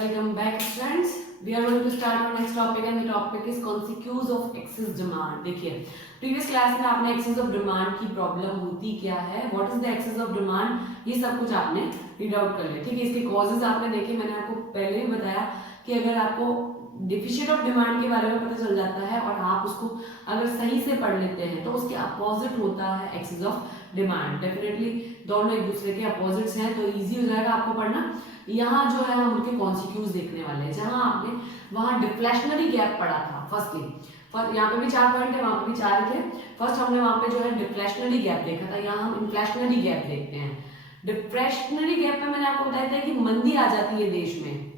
Welcome back friends. We are going to start our next topic and the topic is consequence of excess demand. देखिए previous class में आपने excess of demand की problem होती क्या है, what is the excess of demand, ये सब कुछ आपने रीड आउट कर लिया. ठीक है, इसके कॉजेज आपने देखे, मैंने आपको पहले ही बताया कि अगर आपको डिफिशिएंट ऑफ डिमांड के बारे में पता चल जाता है और आप उसको अगर सही से पढ़ लेते हैं तो उसके अपोजिट होता है एक्सेस ऑफ डिमांड. डेफिनेटली दोनों एक दूसरे के अपोजिट्स हैं तो इजी हो जाएगा आपको पढ़ना. यहाँ जो है हम उनके कॉन्सिक्यूज देखने वाले हैं. जहां आपने वहां डिफ्लेशनरी गैप पढ़ा था फर्स्टली, यहाँ पे भी 4 पॉइंट है, वहां पे भी 4 थे. फर्स्ट हमने वहां पे जो है डिफ्लेशनरी गैप देखा था, यहाँ हम इन्फ्लेशनरी गैप देखते हैं. डिफ्लेशनरी गैप में मैंने आपको बताया था कि मंदी आ जाती है देश में,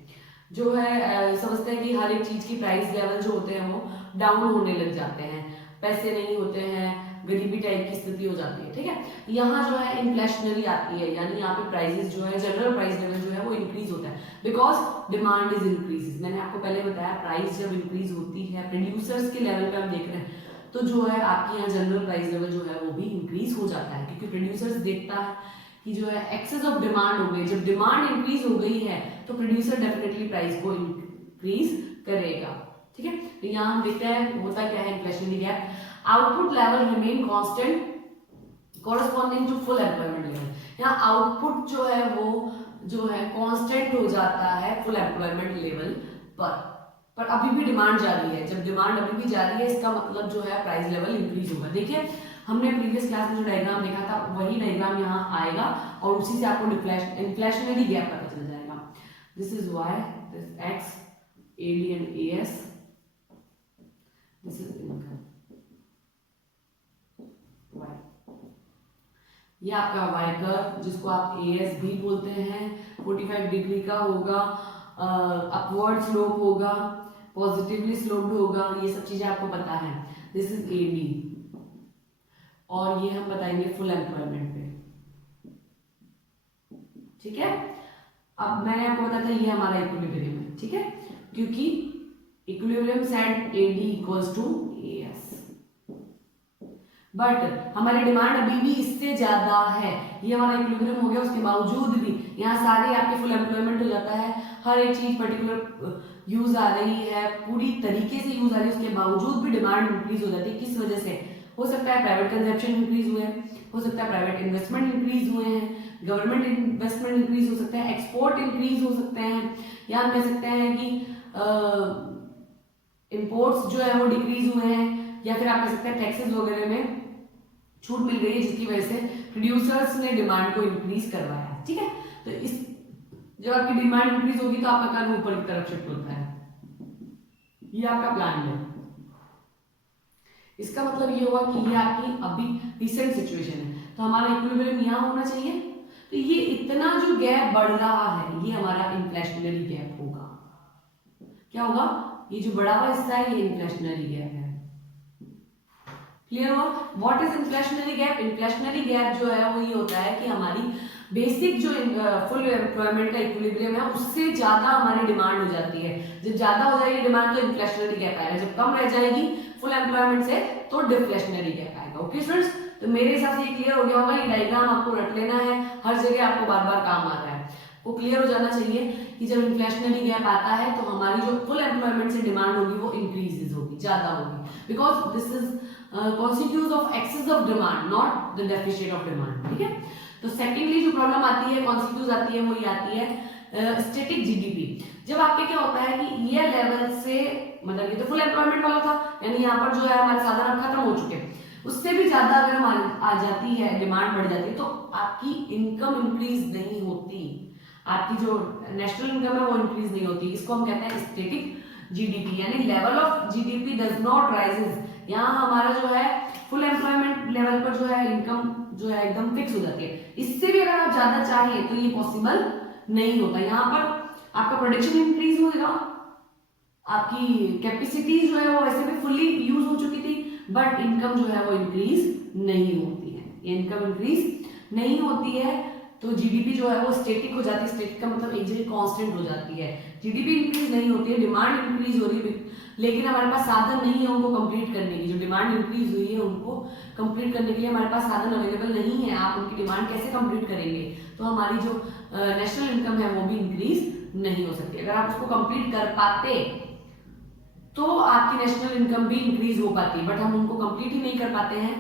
जो है समझते हैं कि हर एक चीज की प्राइस लेवल जो होते हैं वो डाउन होने लग जाते हैं, पैसे नहीं होते हैं, गरीबी टाइप की स्थिति हो जाती है. ठीक है, यहाँ जो है इन्फ्लेशनरी आती है, यानी यहाँ पे प्राइसेस जो है जनरल प्राइस लेवल जो है वो इंक्रीज होता है बिकॉज डिमांड इज इंक्रीजेस. मैंने आपको पहले बताया प्राइस जब इंक्रीज होती है प्रोड्यूसर्स के लेवल पे हम देख रहे हैं तो जो है आपकी यहाँ जनरल प्राइस लेवल जो है वो भी इंक्रीज हो जाता है क्योंकि प्रोड्यूसर्स देखता है कि जो है एक्सेस ऑफ डिमांड हो गई. जब डिमांड इंक्रीज हो गई है तो प्रोड्यूसर डेफिनेटली प्राइस को इंक्रीज करेगा. ठीक है, तो यहाँ हम देखते हैं होता क्या है inflationary gap. Output level remain constant corresponding to full employment level. यहाँ आउटपुट जो है वो जो है कांस्टेंट हो जाता है फुल एम्प्लॉयमेंट लेवल पर अभी भी डिमांड जारी है. जब डिमांड अभी भी जारी है इसका मतलब जो है प्राइस लेवल इंक्रीज होगा. देखिए हमने प्रीवियस क्लास में जो डायग्राम देखा था वही डायग्राम यहाँ आएगा और उसी से आपको इन्फ्लेशनरी गैप पता चल जाएगा. This is Y, this X, AD and AS, this is income Y. ये आपका वाई कर्व जिसको आप एएस भी बोलते हैं 45 डिग्री का होगा, अपवर्ड स्लोप होगा, पॉजिटिवली स्लोप्ड होगा, ये सब चीजें आपको पता है. दिस इज एडी और ये हम बताएंगे फुल एम्प्लॉयमेंट पे. ठीक है, अब मैंने आपको बताया था ये हमारा इक्विलिब्रियम है. ठीक है, क्योंकि equilibrium set AD equals to AS, but हमारी डिमांड अभी भी इससे ज्यादा है. ये हमारा इक्विलिब्रियम हो गया, उसके बावजूद भी यहाँ सारे आपके फुल एम्प्लॉयमेंट हो जाता है, हर एक चीज पर्टिकुलर यूज आ रही है, पूरी तरीके से यूज आ रही है, उसके बावजूद भी डिमांड इंक्रीज हो जाती है. किस वजह से? हो सकता है प्राइवेट कंजप्शन इंक्रीज हुए हैं, हो सकता है प्राइवेट इन्वेस्टमेंट इंक्रीज हुए हैं, गवर्नमेंट इन्वेस्टमेंट इंक्रीज हो सकता है, एक्सपोर्ट इंक्रीज हो सकते हैं, या हम कह सकते हैं कि इंपोर्ट्स जो है वो डिक्रीज हुए हैं, या फिर आप कह सकते हैं टैक्सेस वगैरह में छूट मिल गई है जिसकी वजह से प्रोड्यूसर्स ने डिमांड को इंक्रीज करवाया है. ठीक है, तो इस जब आपकी डिमांड इंक्रीज होगी तो आपका कर्व ऊपर की तरफ शिफ्ट होता है. ये आपका प्लान है. इसका मतलब ये हुआ कि ये आपकी अभी रिसेंट सिचुएशन है, तो हमारा इक्विलिब्रियम यहाँ होना चाहिए. तो ये इतना जो गैप बढ़ रहा है ये हमारा इन्फ्लेशनरी गैप होगा. क्या होगा? ये जो बड़ा हुआ हिस्सा है ये इन्फ्लेशनरी गैप है. क्लियर हुआ? What is inflationary gap? Inflationary gap जो है वो ये होता है कि हमारी बेसिक जो फुल एम्प्लॉयमेंट का इक्विलिब्रियम है उससे ज्यादा हमारी डिमांड हो जाती है. जब ज्यादा हो जाएगी डिमांड तो इन्फ्लेशनरी गैप आएगा, जब कम रह जाएगी फुल एम्प्लॉयमेंट से तो डिफ्लेशनरी गैप आएगा. ओके स्टूडेंट्स, तो मेरे हिसाब से ये क्लियर हो गया होगा. ये डायग्राम आपको रट लेना है, हर जगह आपको बार बार काम आ रहा है. वो क्लियर हो जाना चाहिए कि जब इन्फ्लेशनरी गैप आता है तो हमारी जो फुल एम्प्लॉयमेंट से डिमांड होगी वो इंक्रीजेस होगी, ज्यादा होगी, because this is consequence of excess of demand, not the deficient of demand. ठीक है, तो सेकेंडली जो प्रॉब्लम आती है, कॉन्सिक्वेंस आती है, वो ये आती है स्टैटिक जीडीपी. जब आपके क्या होता है कि ये लेवल से, मतलब ये तो फुल एम्प्लॉयमेंट वाला था, यानी यहाँ पर जो है हमारे साधन अब खत्म हो चुके हैं, उससे भी ज्यादा अगर हमारी आ जाती है, डिमांड बढ़ जाती है तो आपकी इनकम इंक्रीज नहीं होती, आपकी जो नेशनल इनकम है वो इंक्रीज नहीं होती. इसको हम कहते हैं स्टैटिक जीडीपी, यानी level of GDP does not rises. यहाँ हमारा जो है फुल एम्प्लॉयमेंट लेवल पर जो है इनकम जो है एकदम फिक्स हो जाती है. इससे भी अगर आप ज्यादा चाहें तो ये पॉसिबल नहीं होता. यहाँ पर आपका प्रोडक्शन इंक्रीज होगा, आपकी कैपेसिटी जो है वो वैसे भी फुल्ली यूज हो चुकी थी, बट इनकम जो है वो इंक्रीज नहीं होती है. इनकम इंक्रीज नहीं होती है तो जीडीपी जो है वो स्टैटिक हो जाती है. स्टैटिक का मतलब एक जगह कांस्टेंट हो जाती है. जीडीपी इंक्रीज नहीं होती है, डिमांड इंक्रीज हो रही है, लेकिन हमारे पास साधन नहीं है उनको कंप्लीट करने की. जो डिमांड इंक्रीज हुई है उनको कंप्लीट करने के लिए हमारे पास साधन अवेलेबल नहीं है. आप उनकी डिमांड कैसे कंप्लीट करेंगे? तो हमारी जो नेशनल इनकम है वो भी इंक्रीज नहीं हो सकती। अगर आप उसको कंप्लीट कर पाते तो आपकी नेशनल इनकम भी इंक्रीज हो पाती, बट हम उनको कंप्लीट ही नहीं कर पाते हैं,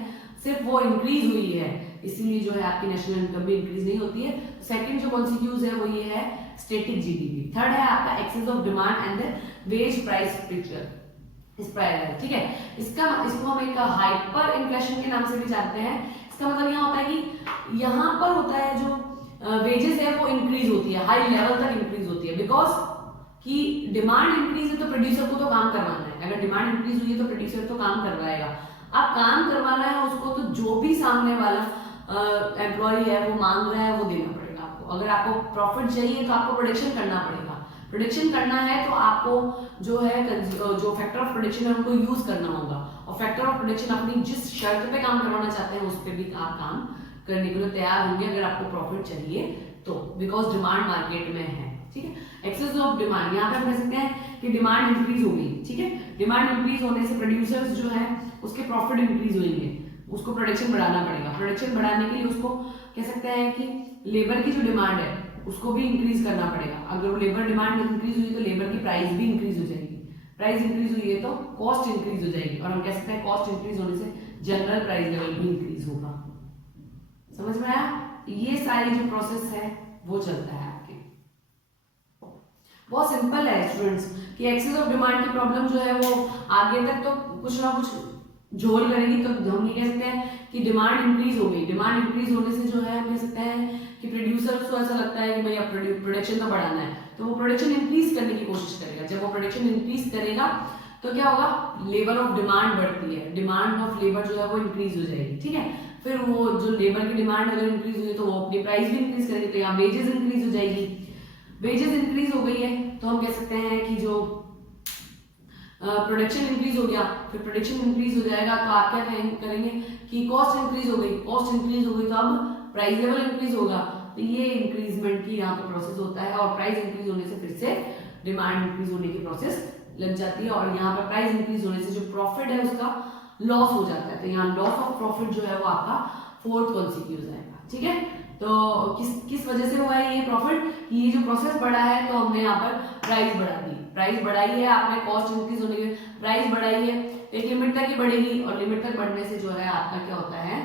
सिर्फ वो इंक्रीज हुई है, इसीलिए जो है आपकी नेशनल इनकम भी इंक्रीज नहीं होती है। सेकंड जो कॉन्सिक्यूज है वो ये है स्टैटिक जीडीपी। थर्ड है आपका excess of demand and the wage price picture, ठीक है। इसको हम एक हाइपर इन्फ्लेशन के नाम से भी जानते हैं। इसका मतलब यहाँ होता है कि यहाँ पर होता है जो वेजेस है वो इंक्रीज होती है, हाई लेवल तक इंक्रीज होती है, बिकॉज कि डिमांड इंक्रीज है तो प्रोड्यूसर को तो काम करवाना है। अगर डिमांड इंक्रीज हुई है तो प्रोड्यूसर तो काम करवाएगा। अब काम करवाना है उसको, तो जो भी सामने वाला एम्प्लॉय है वो मांग रहा है वो देना पड़ेगा आपको। अगर आपको प्रॉफिट चाहिए तो आपको प्रोडक्शन करना पड़ेगा। प्रोडक्शन करना है तो आपको जो है जो फैक्टर ऑफ प्रोडक्शन है उनको यूज करना होगा, और फैक्टर ऑफ प्रोडक्शन अपनी जिस शर्त पे काम करवाना चाहते हैं उस पर भी आप काम करने के लिए तैयार होंगे अगर आपको प्रॉफिट चाहिए तो, बिकॉज डिमांड मार्केट में है। ठीक है, एक्सेस ऑफ डिमांड, यहाँ पे हम कह सकते हैं कि डिमांड इंक्रीज हो गई। ठीक है, डिमांड इंक्रीज होने से प्रोड्यूसर्स जो है उसके प्रॉफिट इंक्रीज होंगे, उसको प्रोडक्शन बढ़ाना पड़ेगा। प्रोडक्शन बढ़ाने के लिए उसको कह सकते हैं कि लेबर की जो डिमांड है उसको भी इंक्रीज करना पड़ेगा। अगर लेबर डिमांड इंक्रीज हुई तो लेबर की प्राइस भी इंक्रीज हो जाएगी। प्राइस इंक्रीज हुई है तो कॉस्ट इंक्रीज हो जाएगी, और हम कह सकते हैं कॉस्ट इंक्रीज होने से जनरल प्राइस लेवल भी इंक्रीज होगा। समझ में आया? ये सारी जो प्रोसेस है वो चलता है आपके। बहुत सिंपल है स्टूडेंट्स कि एक्सेस ऑफ डिमांड की प्रॉब्लम जो है वो आगे तक तो कुछ ना कुछ झोल करेगी। तो हम ये कह सकते हैं कि डिमांड इंक्रीज हो गई। डिमांड इंक्रीज होने से जो है हम कह सकते हैं कि प्रोड्यूसर को ऐसा लगता है कि भाई अब प्रोडक्शन तो बढ़ाना है, तो वो प्रोडक्शन इंक्रीज करने की कोशिश करेगा। जब वो प्रोडक्शन इंक्रीज करेगा तो क्या होगा, लेवल ऑफ डिमांड बढ़ती है, डिमांड ऑफ लेबर जो है वो इंक्रीज हो जाएगी। ठीक है, फिर वो जो लेबर की डिमांड अगर इंक्रीज हुई तो वो अपनी प्राइस भी इंक्रीज करेगी, तो यहाँ वेजेस इंक्रीज हो जाएगी। वेजेस इंक्रीज हो गई है तो हम कह सकते हैं कि जो प्रोडक्शन इंक्रीज हो गया, फिर प्रोडक्शन इंक्रीज हो जाएगा तो आप क्या करेंगे कि कॉस्ट इंक्रीज हो गई। कॉस्ट इंक्रीज हो गई तो अब प्राइस लेवल इंक्रीज होगा, तो ये इंक्रीजमेंट की यहाँ पे प्रोसेस होता है, और प्राइस इंक्रीज होने से फिर से डिमांड इंक्रीज होने की प्रोसेस लग जाती है, और यहाँ पर प्राइस इंक्रीज होने से जो प्रॉफिट है उसका लॉस हो जाता है। तो यहाँ लॉस ऑफ प्रॉफिट जो है वो आपका फोर्थ कॉन्सिक्यूज आएगा। ठीक है, तो किस वजह से हुआ है ये प्रॉफिट, ये जो प्रोसेस बढ़ा है तो हमने यहाँ पर प्राइस बढ़ा दी। प्राइस बढ़ाई है आपने, कॉस्ट इंक्रीज होने के प्राइस बढ़ाई है, एक लिमिट तक ही बढ़ेगी, और लिमिट तक बढ़ने से जो है आपका क्या होता है,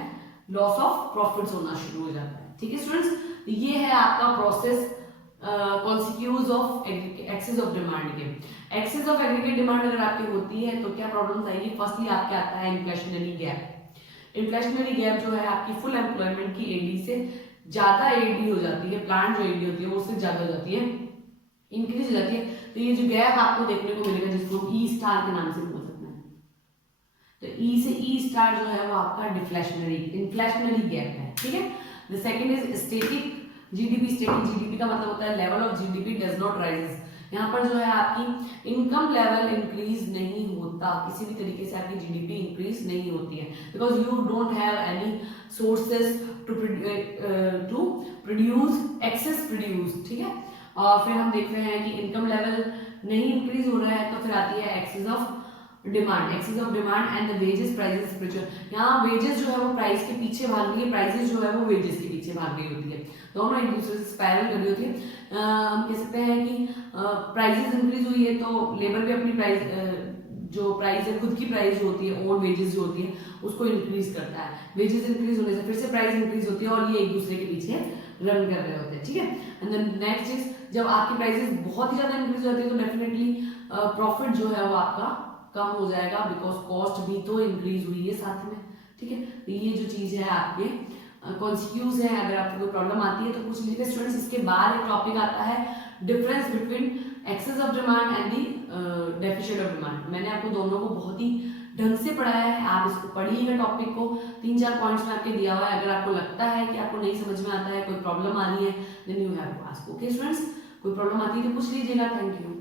लॉस ऑफ प्रॉफिट्स होना शुरू हो जाता है। ठीक है स्टूडेंट्स, ये है आपका process consequences of excess of demand के। एक्सेस ऑफ एग्रीगेट डिमांड अगर आपकी होती है तो क्या प्रॉब्लम्स आएगी, फर्स्टली आपके आता है इन्फ्लेशनरी गैप। इन्फ्लेशनरी गैप जो है आपकी फुल एम्प्लॉयमेंट की एडी से ज्यादा एडी हो जाती है, प्लांट जो एडी होती है वो उससे ज्यादा हो जाती है, इंक्रीज हो जाती है। तो ये जो गैप आपको देखने को मिलेगा जिसको हम ई स्टार के नाम से बोल सकते हैं, तो ई से ई स्टार जो है वो आपका डिफ्लेशनरी इन्फ्लेशनरी गैप है। ठीक है, the second is static GDP. Static GDP का मतलब होता है level of GDP does not rise. यहाँ पर जो है आपकी इनकम लेवल इंक्रीज नहीं होता, किसी भी तरीके से आपकी जीडीपी इंक्रीज नहीं होती है, because you don't have any sources to produce excess produce. ठीक है, और फिर हम देखते हैं कि इनकम लेवल नहीं इंक्रीज हो रहा है तो फिर आती है excess of demand. Excess of demand and the wages prices pressure. यहाँ वेजेस जो है वो प्राइस के पीछे भाग रही है, प्राइसेस जो है वो वेजेस के पीछे भाग रही होती है, दोनों एक दूसरे से स्पाइरल कर रही होती है। हम कह सकते हैं कि प्राइसेस इंक्रीज हुई है तो लेबर भी अपनी प्राइस जो प्राइस है, खुद की प्राइस जो होती है, ओन वेजेस जो होती है उसको इंक्रीज करता है। वेजेस इंक्रीज होने से फिर से प्राइस इंक्रीज होती है, और ये एक दूसरे के पीछे रन कर रहे होते हैं। ठीक है, एंड देन नेक्स्ट इज जब आपकी प्राइसेस बहुत ही ज्यादा इंक्रीज होती है तो डेफिनेटली प्रॉफिट जो है वो आपका कम हो जाएगा, बिकॉज कॉस्ट भी तो इंक्रीज हुई है साथ में। ठीक है, तो ये जो चीज है आपके कॉन्सिक्यूज है। अगर आपको कोई प्रॉब्लम आती है तो पूछ लीजिए स्टूडेंट्स। इसके बाद एक टॉपिक आता है difference between excess of demand and the deficient of demand. मैंने आपको दोनों को बहुत ही ढंग से पढ़ाया है, आप इसको पढ़िएगा टॉपिक को, 3-4 पॉइंट्स में आपके दिया हुआ है। अगर आपको लगता है कि आपको नहीं समझ में आता है, कोई प्रॉब्लम आ रही है, then you have to ask. Okay students, कोई प्रॉब्लम आती है तो पूछ लीजिएगा। Thank you.